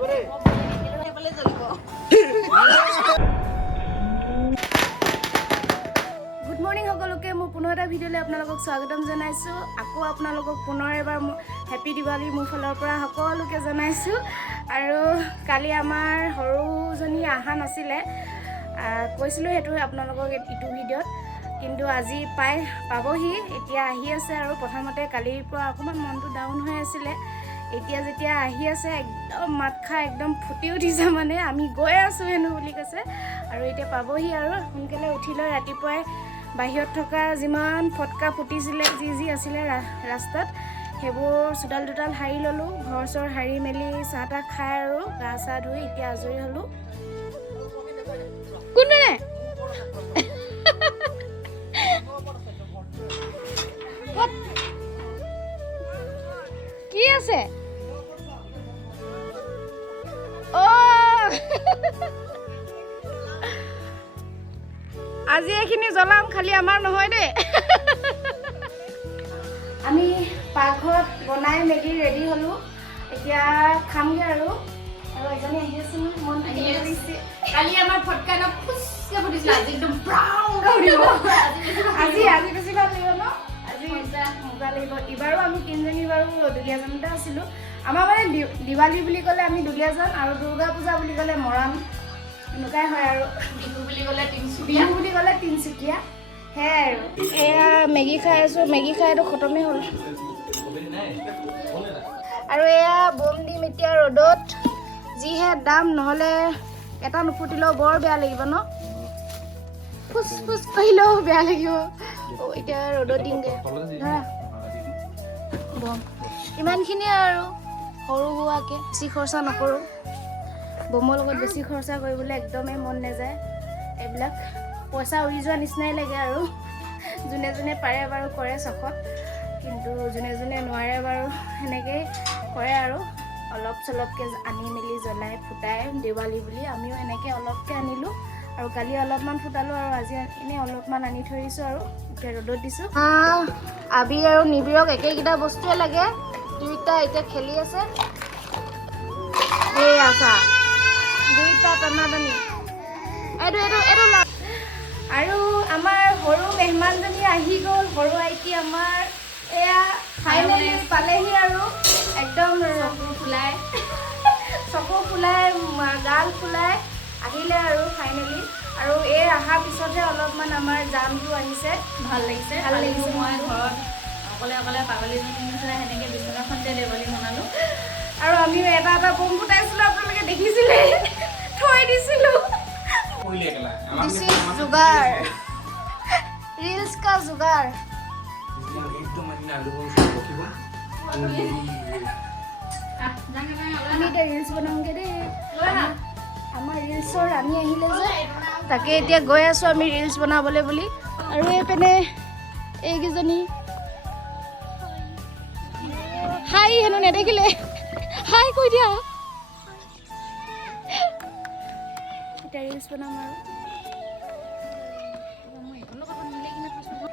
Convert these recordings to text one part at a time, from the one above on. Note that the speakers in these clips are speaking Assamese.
গুড মৰ্নিং সকলোকে মই পুনৰ এটা ভিডিঅ'লৈ আপোনালোকক স্বাগতম জনাইছোঁ। আকৌ আপোনালোকক পুনৰ এবাৰ হেপী দিৱালী মোৰ ফালৰ পৰা সকলোকে জনাইছোঁ। আৰু কালি আমাৰ সৰুজনী অহা নাছিলে, কৈছিলোঁ সেইটো আপোনালোকক ইটো ভিডিঅ'ত, কিন্তু আজি পাবহি। এতিয়া আহি আছে আৰু প্ৰথমতে কালিৰ পৰা অকণমান মনটো ডাউন হৈ আছিলে, এতিয়া যেতিয়া আহি আছে একদম মাত খাই একদম ফুটি উঠিছে, মানে আমি গৈ আছোঁ হেনো বুলি কৈছে। আৰু এতিয়া পাবহি আৰু সোনকালে উঠি লৈ ৰাতিপুৱাই বাহিৰত থকা যিমান ফটকা ফুটিছিলে যি আছিলে ৰাস্তাত সেইবোৰ চোতাল তোতাল সাৰি ল'লোঁ, ঘৰ চৰ সাৰি মেলি চাহ তাহ খাই আৰু গা চা ধুই এতিয়া আজৰি হ'লোঁ। কোনজনে কি আছে? আজি এইখিনি জ্বলাম, খালি আমাৰ নহয় দেই। আমি পাকঘৰত বনাই মেলি ৰেডি হ'লোঁ, এতিয়া খামগৈ আৰু এজনী আহি আছে ন, মন লাগিছে। কালি আমাৰ ফটকা এটা ফুচকে ফুটিছিলে, আজি একদম ব্ৰাউন কৰিব। আজি বেছি ভাল লাগিব ন, আজি মজা লাগিব। ইবাৰো আমি তিনিজনী বাৰু দুলীয়াজানতে আছিলোঁ। আমাৰ মানে দিৱালী বুলি ক'লে আমি দুলীয়াজান আৰু দুৰ্গা পূজা বুলি ক'লে মৰাণ, এনেকুৱাই হয়। আৰু বিহু বুলি ক'লে তিনিচুকীয়া, সেয়াই আৰু। এয়া মেগী খাই আছোঁ, মেগী খাইতো খতমেই হ'ল। আৰু এয়া বম দিম এতিয়া ৰ'দত, যিহে দাম, নহ'লে এটা নুফুটিলেও বৰ বেয়া লাগিব ন, ফুচ ফুচ কৰিলেও বেয়া লাগিব। এতিয়া ৰ'দত দিমগৈ ধৰা বম, ইমানখিনিয়ে আৰু সৰু সুৰাকৈ, বেছি খৰচা নকৰোঁ। বমৰ লগত বেছি খৰচা কৰিবলৈ একদমেই মন নাযায়, এইবিলাক পইচা উৰি যোৱা নিচিনাই লাগে। আৰু যোনে যোনে পাৰে বাৰু কৰে চখত, কিন্তু যোনে যোনে নোৱাৰে বাৰু সেনেকেই কৰে আৰু অলপ চলপকৈ আনি মেলি জ্বলাই ফুটাই দেৱালী বুলি। আমিও এনেকৈ অলপকৈ আনিলোঁ আৰু কালি অলপমান ফুটালোঁ আৰু আজি এনেই অলপমান আনি থৈ দিছোঁ আৰু এতিয়া ৰ'দত দিছোঁ। আবিৰ আৰু নিবিৰক একেইকেইটা বস্তুৱে লাগে, দুইটা এতিয়া খেলি আছে। এই আছা দুইটা টানাটানি, এইটো আৰু আমাৰ সৰু মেহমানজনী আহি গ'ল, সৰু আইটি আমাৰ এয়া ফাইনেলি পালেহি আৰু একদম চকু ফুলাই গাল ফুলাই আহিলে আৰু ফাইনেলি। আৰু এই অহাৰ পিছতহে অলপমান আমাৰ জামটো আহিছে, ভাল লাগিছে। মই ঘৰত অকলে পাগলীজনী নিচিনা সেনেকৈ বিচনাখনতে দেৱালী মনালোঁ। আৰু আমিও এটা বম ফুটাইছিলোঁ, আপোনালোকে দেখিছিলে, থৈ দিছিলোঁ। যোগাৰ ৰিলছ কা যোগাৰ। আমি এতিয়া ৰিলছ বনাওঁগৈ দেই, আমাৰ ৰিলছৰ ৰাণী আহিলে যে, তাকে এতিয়া গৈ আছোঁ আমি ৰিলছ বনাবলৈ বুলি। আৰু এইপিনে এইকেইজনী হাই হেনো নেদেখিলে, হাই কৈ দিয়া। এতিয়া ৰিলছ বনাম আৰু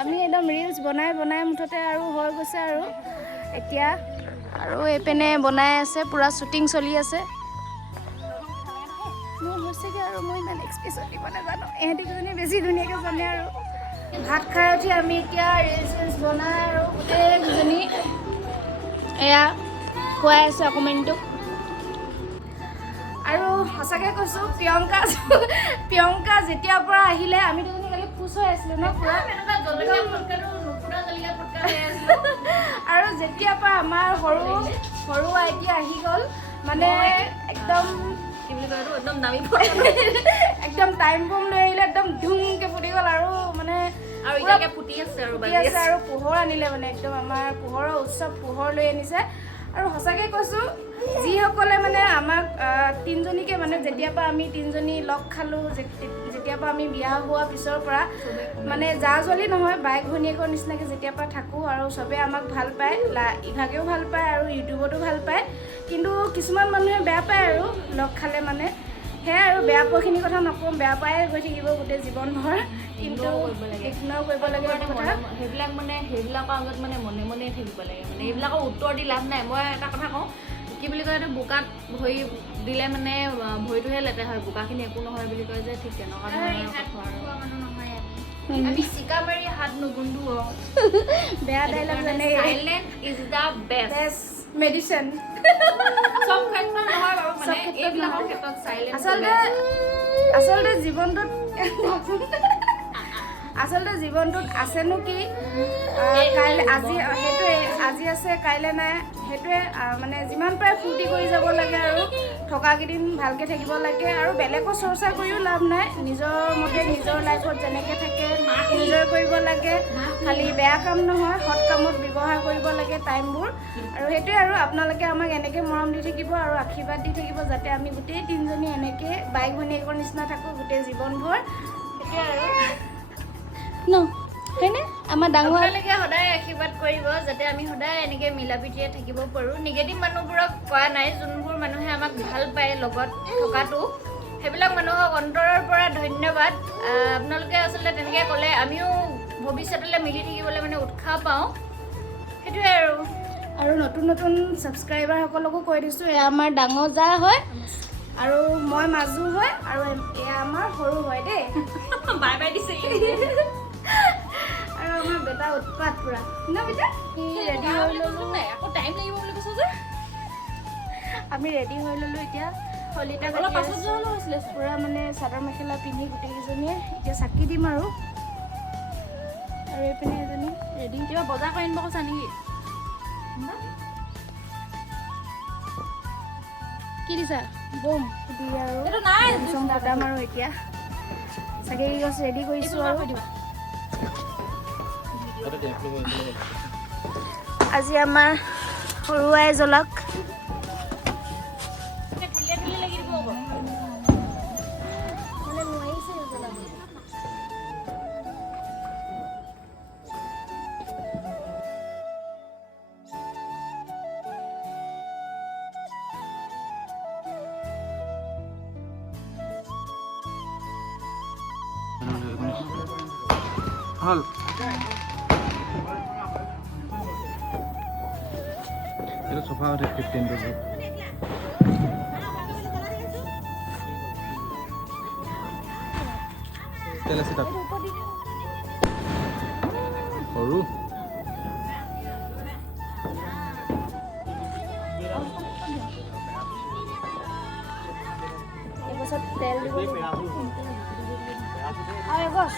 আমি একদম ৰিলছ বনাই মুঠতে আৰু হৈ গৈছে আৰু এতিয়া। আৰু এইপিনে বনাই আছে, পূৰা শ্বুটিং চলি আছে। মোৰ হৈছেগৈ আৰু মই ইমান এক্সপ্ৰেছন দিব নাজানো, এহেঁতি কেইজনী বেছি ধুনীয়াকৈ জানে। আৰু ভাত খাই উঠি আমি এতিয়া ৰিলছ বনাই আৰু গোটেইকেইজনী এয়া খুৱাই আছোঁ অকণমানিটোক। আৰু সঁচাকৈ কৈছোঁ, প্ৰিয়ংকা যেতিয়াৰ পৰা আহিলে, আমি দুজনী কালি খুচ হৈ আছিলোঁ ন পুৰা। আৰু যেতিয়াৰ পৰা আমাৰ সৰু আইটি আহি গ'ল, মানে একদম কি বুলি কয় এইটো, একদম দামী একদম টাইম বম লৈ আহিলে, একদম ধুমকৈ ফুটি গ'ল। আৰু মানে আৰু এতিয়ালৈকে ফুটি আছে আৰু পোহৰ আনিলে, মানে একদম আমাৰ পোহৰৰ উৎসৱ, পোহৰ লৈ আনিছে। আৰু সঁচাকৈ কৈছোঁ, যিসকলে মানে আমাক তিনিজনীকে, মানে যেতিয়াৰ পৰা আমি তিনিজনী লগ খালোঁ, যেতিয়াৰ পৰা আমি বিয়া হোৱাৰ পিছৰ পৰা মানে জা জলি নহয়, বাইক ভনীয়েকৰ নিচিনাকৈ যেতিয়াৰ পৰা থাকোঁ, আৰু চবেই আমাক ভাল পায়, ইভাগেও ভাল পায় আৰু ইউটিউবতো ভাল পায়। কিন্তু কিছুমান মানুহে বেয়া পায় আৰু লগ খালে, মানে সেয়াই আৰু বেয়া পোৱাখিনি কথা নকওঁ, বেয়া পায়ে গৈ থাকিব গোটেই জীৱনভৰ, কিন্তু ইগন'ৰ কৰিব লাগে কথা। সেইবিলাকৰ আগত মানে মনে থাকিব লাগে, মানে এইবিলাকৰ উত্তৰ দি লাভ নাই। মই এটা কথা কওঁ, কি বুলি কয় এইটো বোকাত ভৰি দিলে মানে ভৰিটোহে লেতেৰা হয় বোকাখিনি একো নহয় বুলি কয় যে ঠিক তেনেকুৱা ধৰণৰ কথা আৰু আমি চিকা মাৰি হাত নুগুন্ধো বেয়া ডাইলগ জানে silent is the best medicine সব ক্ষেত্ৰত নহয় বাৰু মানে এইবিলাকৰ ক্ষেত্ৰত সাইলেন্ট আচলতে জীৱনটোত আছেনো কি কাইলৈ আজি আছে কাইলৈ নাই সেইটোৱে মানে যিমান পাৰে ফূৰ্তি কৰি যাব লাগে আৰু থকাকেইদিন ভালকৈ থাকিব লাগে আৰু বেলেগৰ চৰ্চা কৰিও লাভ নাই নিজৰ মতে নিজৰ লাইফত যেনেকৈ থাকে এনজয় কৰিব লাগে খালি বেয়া কাম নহয় সৎ কামত ব্যৱহাৰ কৰিব লাগে টাইমবোৰ আৰু সেইটোৱে আৰু আপোনালোকে আমাক এনেকৈ মৰম দি থাকিব আৰু আশীৰ্বাদ দি থাকিব যাতে আমি গোটেই তিনিজনী এনেকৈ বাইক ভনীয়েকৰ নিচিনা থাকোঁ গোটেই জীৱনভৰ সেইটোৱে আৰু ন হয়নে আমাৰ ডাঙৰলৈকে সদায় আশীৰ্বাদ কৰিব যাতে আমি সদায় এনেকৈ মিলা প্ৰীতিৰে থাকিব পাৰোঁ নিগেটিভ মানুহবোৰক কোৱা নাই যোনবোৰ মানুহে আমাক ভাল পায় লগত থকাটো সেইবিলাক মানুহক অন্তৰৰ পৰা ধন্যবাদ আপোনালোকে আচলতে তেনেকৈ ক'লে আমিও ভৱিষ্যতলৈ মিলি থাকিবলৈ মানে উৎসাহ পাওঁ সেইটোৱে আৰু নতুন নতুন ছাবস্ক্ৰাইবাৰসকলকো কৈ দিছোঁ এয়া আমাৰ ডাঙৰ জা হয় আৰু মই মাজু হয় আৰু এয়া আমাৰ সৰু হয় দেই বাই বাই দিছে আৰু আমাৰ বেটা উৎপাত পুৰা ন বেটা ৰেডি হৈ ল'লোঁ আকৌ টাইম লাগিব বুলি কৈছোঁ যে আমি ৰেডি হৈ ল'লোঁ এতিয়া হলিতা পুৰা মানে চাদৰ মেখেলা পিন্ধি গোটেইকেইজনীয়ে এতিয়া চাকি দিম আৰু এইপিনে এজনী ৰেডি কিবা বজাৰ কৰি আনিব কৈছা নেকি কি দিছা বম দি আৰু বদাম আৰু এতিয়া চাগে গছ ৰেডি কৰিছোঁ আৰু আজি আমাৰ সৰু আই জ্বলাক হল এটা সোফা আছে 15 টাকা তেল আছে তাত সৰু এবছৰ তেল দিব আৰু গছ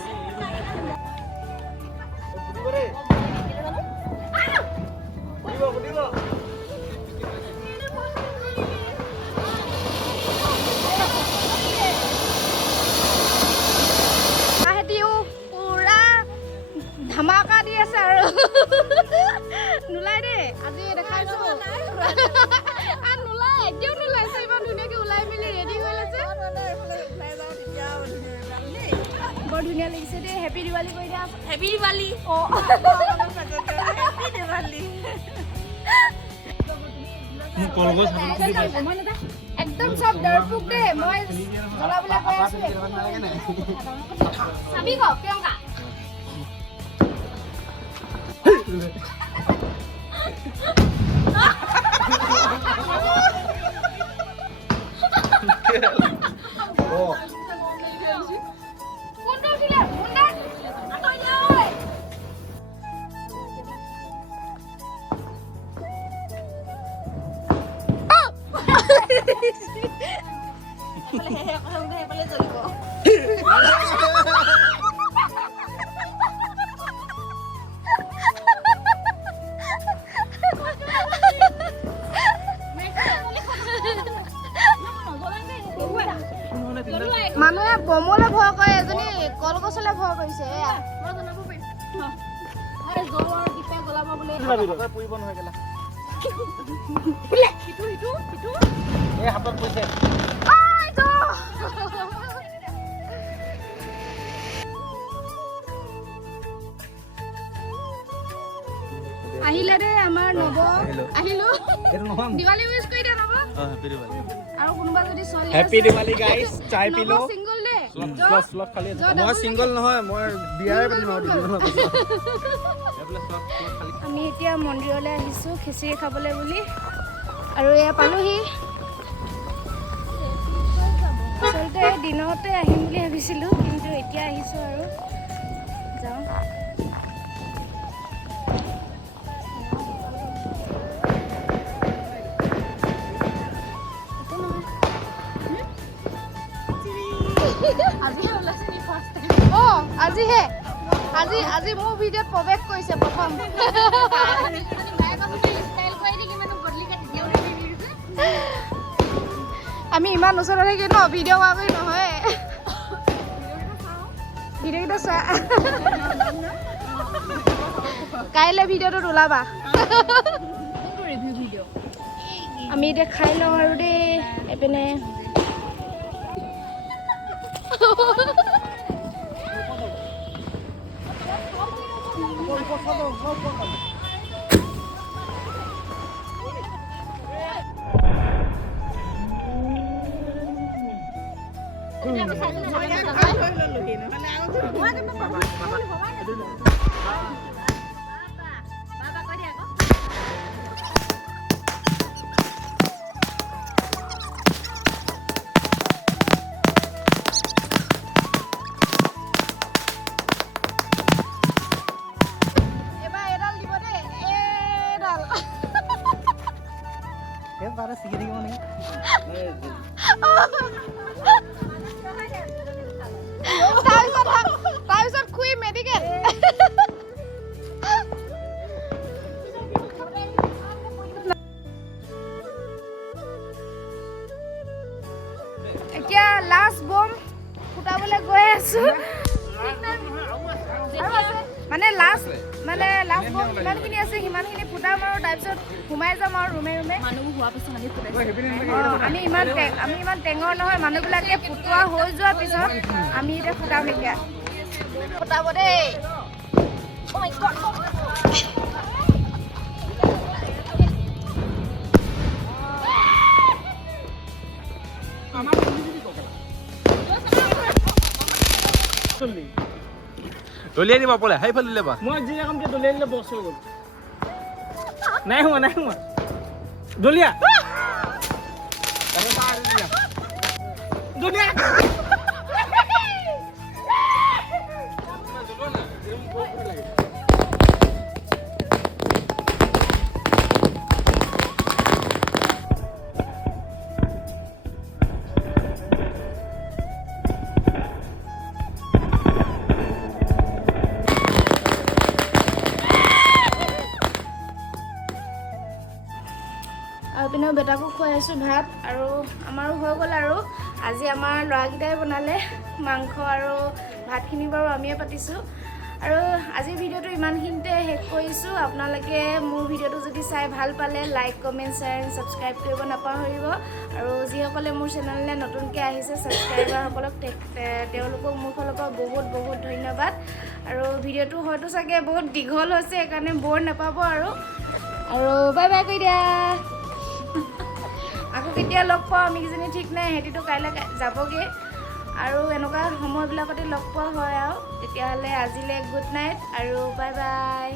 ধামাকা দি আছে আৰু নোলাই দেই আজি দেখাইছো নোলাই এতিয়াও নোলাইছে ইমান ধুনীয়াকৈ ওলাই মেলি ৰেডি হৈ আছে বৰ ধুনীয়া লাগিছে দেই হেপী দিৱালী কৰি দিয়া হেপী দিৱালী একদম চব দৰপুক দেই মই জ্বলাবলৈ কৈ আছো চাবি ক প্ৰিয়ংকা মানুহে বমলে ভয় কৰে এজনী কলগছলে ভয় কৰিছে জ্বলাব বোলে পুৰিব নহয় কেলা হিটো এই হাতত পইছে আহিলে দেই আমাৰ নব আহিলো এটো নহয় দিৱালী উইশ কৰি দিয়া নব হেপী দিৱালী আৰু কোনোবা যদি ছোৱালী হেপী দিৱালী গাইস চাই পিলো সিঙ্গল দে স্লট খালি মই সিঙ্গল নহয় মই বিয়াৰে পাতিম আৰু আমি এতিয়া মন্দিৰলৈ আহিছো খিচিৰি খাবলৈ বুলি আৰু এয়া পালোহি আচলতে দিনতে আহিম বুলি ভাবিছিলোঁ কিন্তু এতিয়া আহিছোঁ আৰু যাওঁ আজি মোৰ ভিডিঅ'ত প্ৰৱেশ কৰিছে প্ৰথম আমি ইমান ওচৰত থাকি ন ভিডিঅ' কৰা কৰি নহয় ভিডিঅ'কেইটা চোৱা কাইলৈ ভিডিঅ'টোত ওলাবা আমি এতিয়া খাই লওঁ আৰু দেই এইপিনে তাৰপিছত খুই মেডিকেল এতিয়া লাষ্ট বম ফুটাবলৈ গৈ আছো মানে লাষ্ট বম যিমানখিনি আছে সিমানখিনি ফুটাম আৰু তাৰপিছত সোমাই যাম আৰু ৰুমে আমি ইমান টেঙৰ নহয় মানুহবিলাকে ফুটোৱা হৈ যোৱাৰ পিছত আমি এতিয়া ফুটাম এতিয়া ফুটাব দেই দলিয়াই দিবা পলে সেইফালে দিলেবা মই যি কামকে দলিয়াই দিলে বক্স হৈ গ'ল নাই হোৱা দলিয়া দলিয়া আৰু পিনে বেটাকো খুৱাই আছোঁ ভাত আৰু আমাৰো হৈ গ'ল আৰু আজি আমাৰ ল'ৰাকেইটাই বনালে মাংস আৰু ভাতখিনি বাৰু আমিয়ে পাতিছোঁ আৰু আজিৰ ভিডিঅ'টো ইমানখিনিতে শেষ কৰিছোঁ আপোনালোকে মোৰ ভিডিঅ'টো যদি চাই ভাল পালে like comment share and subscribe কৰিব নাপাহৰিব আৰু যিসকলে মোৰ চেনেললৈ নতুনকৈ আহিছে ছাবস্ক্ৰাইবাৰসকলক তেওঁলোকক মোৰ ফালৰ পৰা বহুত বহুত ধন্যবাদ আৰু ভিডিঅ'টো হয়তো চাগে বহুত দীঘল হৈছে সেইকাৰণে ব'ৰ নাপাব আৰু বাই বাই কৈ দিয়া আকৌ কেতিয়া লগ পাওঁ আমি কিজনী ঠিক নাই সিহঁতিতো কাইলৈ যাবগৈ আৰু এনেকুৱা সময়বিলাকতে লগ পোৱা হয় আৰু তেতিয়াহ'লে আজিলৈ গুড নাইট আৰু বাই বাই